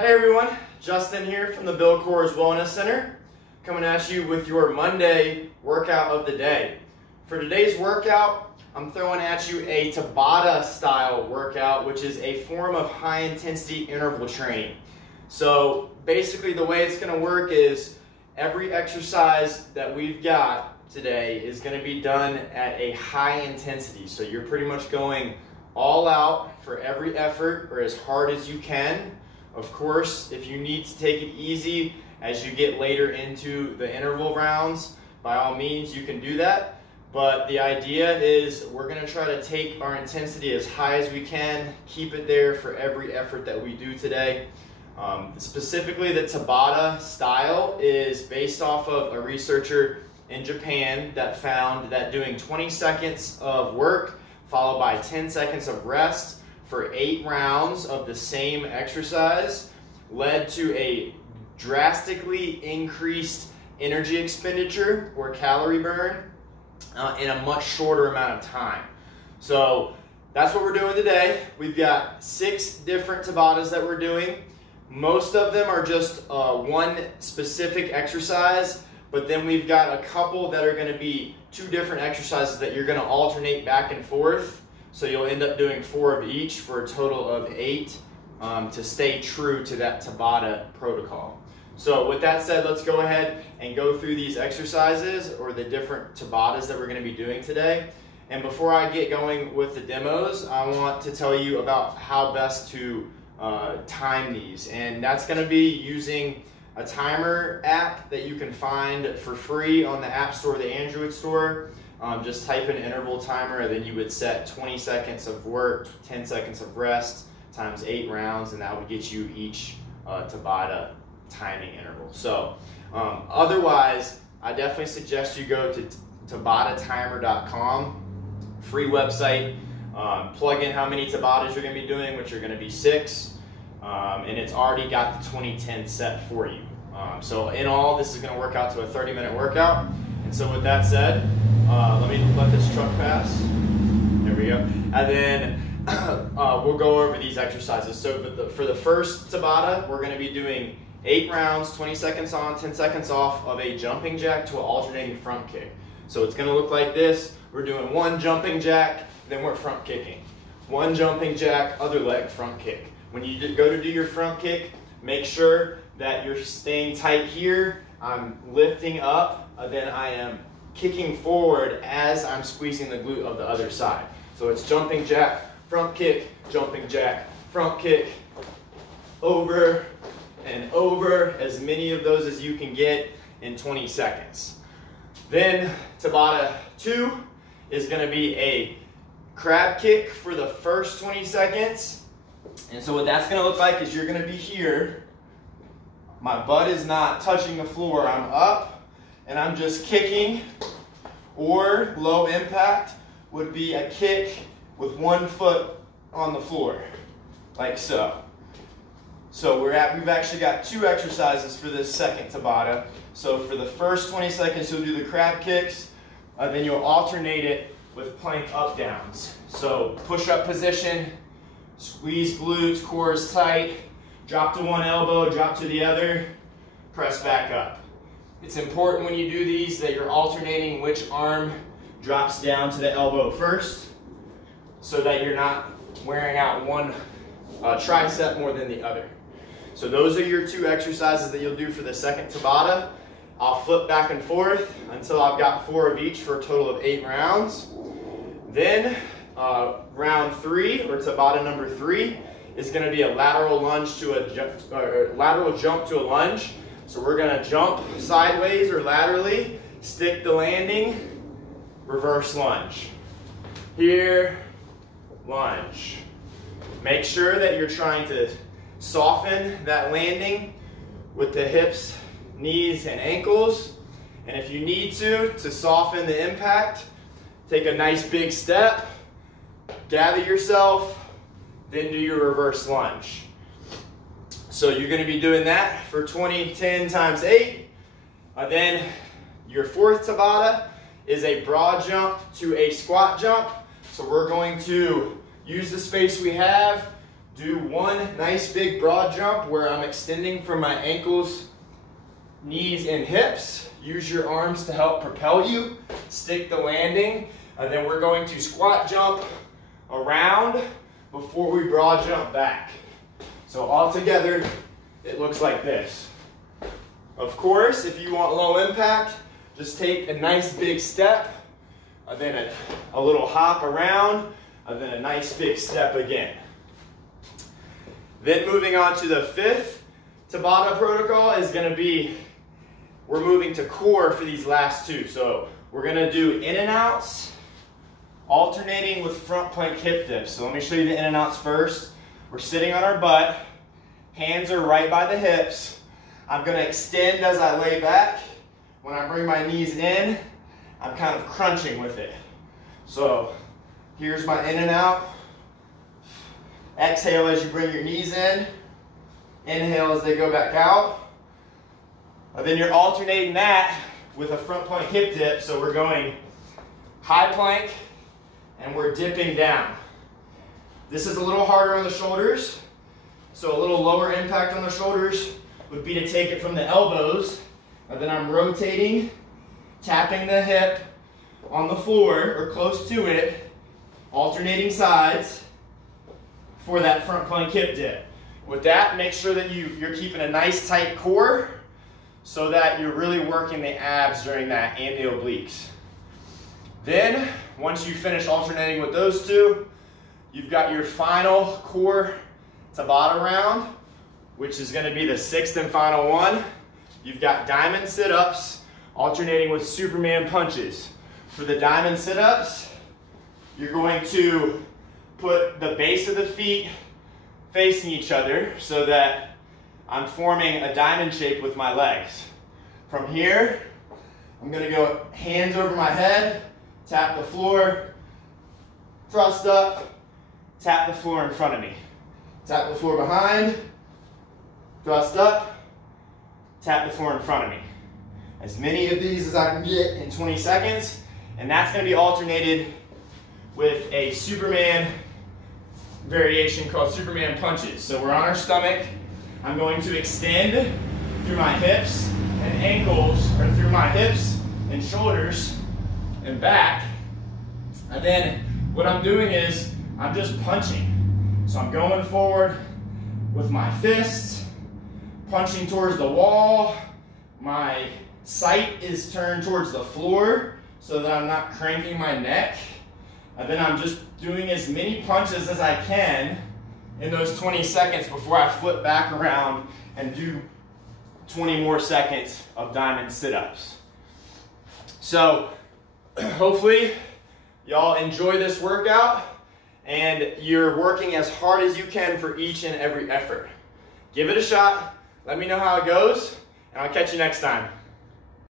Hey everyone, Justin here from the Bill Coors Wellness Center, coming at you with your Monday workout of the day. For today's workout, I'm throwing at you a Tabata style workout, which is a form of high intensity interval training. So basically the way it's going to work is every exercise that we've got today is going to be done at a high intensity. So you're pretty much going all out for every effort, or as hard as you can. Of course, if you need to take it easy as you get later into the interval rounds, by all means you can do that. But the idea is we're going to try to take our intensity as high as we can, keep it there for every effort that we do today. Specifically, the Tabata style is based off of a researcher in Japan that found that doing 20 seconds of work followed by 10 seconds of rest for 8 rounds of the same exercise led to a drastically increased energy expenditure or calorie burn in a much shorter amount of time. So that's what we're doing today. We've got 6 different Tabatas that we're doing. Most of them are just one specific exercise, but then we've got a couple that are going to be 2 different exercises that you're going to alternate back and forth. So you'll end up doing 4 of each for a total of 8 to stay true to that Tabata protocol. So with that said, let's go ahead and go through these exercises or the different Tabatas that we're going to be doing today. And before I get going with the demos, I want to tell you about how best to time these. And that's going to be using a timer app that you can find for free on the App Store, the Android store. Just type in interval timer, and then you would set 20 seconds of work, 10 seconds of rest, times 8 rounds, and that would get you each Tabata timing interval. So otherwise, I definitely suggest you go to tabatatimer.com, free website, plug in how many Tabatas you're going to be doing, which are going to be 6, and it's already got the 20-10 set for you. So in all, this is going to work out to a 30-minute workout. And so with that said, let this truck pass. There we go. And then we'll go over these exercises. So for the first Tabata, we're going to be doing 8 rounds, 20 seconds on, 10 seconds off of a jumping jack to an alternating front kick. So it's going to look like this. We're doing 1 jumping jack, then we're front kicking. 1 jumping jack, other leg front kick. When you go to do your front kick, make sure that you're staying tight here. I'm lifting up, then I am kicking forward as I'm squeezing the glute of the other side. So it's jumping jack, front kick, jumping jack, front kick, over and over, as many of those as you can get in 20 seconds. Then Tabata 2 is going to be a crab kick for the first 20 seconds. And so what that's going to look like is you're going to be here. My butt is not touching the floor. I'm up and I'm just kicking. Or low impact would be a kick with 1 foot on the floor, like so. So we've actually got 2 exercises for this second Tabata. So for the first 20 seconds, you'll do the crab kicks, then you'll alternate it with plank up downs. So push up position, squeeze glutes, core is tight, drop to one elbow, drop to the other, press back up. It's important when you do these that you're alternating which arm drops down to the elbow first, so that you're not wearing out one tricep more than the other. So those are your 2 exercises that you'll do for the second Tabata. I'll flip back and forth until I've got 4 of each for a total of 8 rounds. Then round 3, or Tabata number 3, is going to be a lateral lunge to a lateral jump to a lunge. So we're going to jump sideways or laterally, stick the landing, reverse lunge. Here, lunge. Make sure that you're trying to soften that landing with the hips, knees, and ankles. And if you need to soften the impact, take a nice big step, gather yourself, then do your reverse lunge. So you're going to be doing that for 20, 10 times 8. Then your 4th Tabata is a broad jump to a squat jump. So we're going to use the space we have, do one nice big broad jump where I'm extending from my ankles, knees, and hips. Use your arms to help propel you. Stick the landing. And then we're going to squat jump around before we broad jump back. So all together, it looks like this. Of course, if you want low impact, just take a nice big step, and then a little hop around, and then a nice big step again. Then moving on to the fifth Tabata protocol is going to be, we're moving to core for these last two. So we're going to do in and outs, alternating with front plank hip dips. So let me show you the in and outs first. We're sitting on our butt, hands are right by the hips. I'm going to extend as I lay back. When I bring my knees in, I'm kind of crunching with it. So here's my in and out. Exhale as you bring your knees in. Inhale as they go back out. And then you're alternating that with a front plank hip dip. So we're going high plank and we're dipping down. This is a little harder on the shoulders. So a little lower impact on the shoulders would be to take it from the elbows. And then I'm rotating, tapping the hip on the floor or close to it, alternating sides for that front plank hip dip. With that, make sure that you're keeping a nice tight core so that you're really working the abs during that and the obliques. Then, once you finish alternating with those two, you've got your final core Tabata round, which is going to be the sixth and final one. You've got diamond sit-ups alternating with Superman punches. For the diamond sit-ups, you're going to put the base of the feet facing each other so that I'm forming a diamond shape with my legs. From here, I'm going to go hands over my head, tap the floor, thrust up, tap the floor in front of me. Tap the floor behind, thrust up, tap the floor in front of me. As many of these as I can get in 20 seconds, and that's going to be alternated with a Superman variation called Superman punches. So we're on our stomach. I'm going to extend through my hips and ankles, or through my hips and shoulders and back. And then what I'm doing is I'm just punching. So I'm going forward with my fists, punching towards the wall. My sight is turned towards the floor so that I'm not cranking my neck. And then I'm just doing as many punches as I can in those 20 seconds before I flip back around and do 20 more seconds of diamond sit-ups. So hopefully y'all enjoy this workout and you're working as hard as you can for each and every effort. Give it a shot. Let me know how it goes, and I'll catch you next time.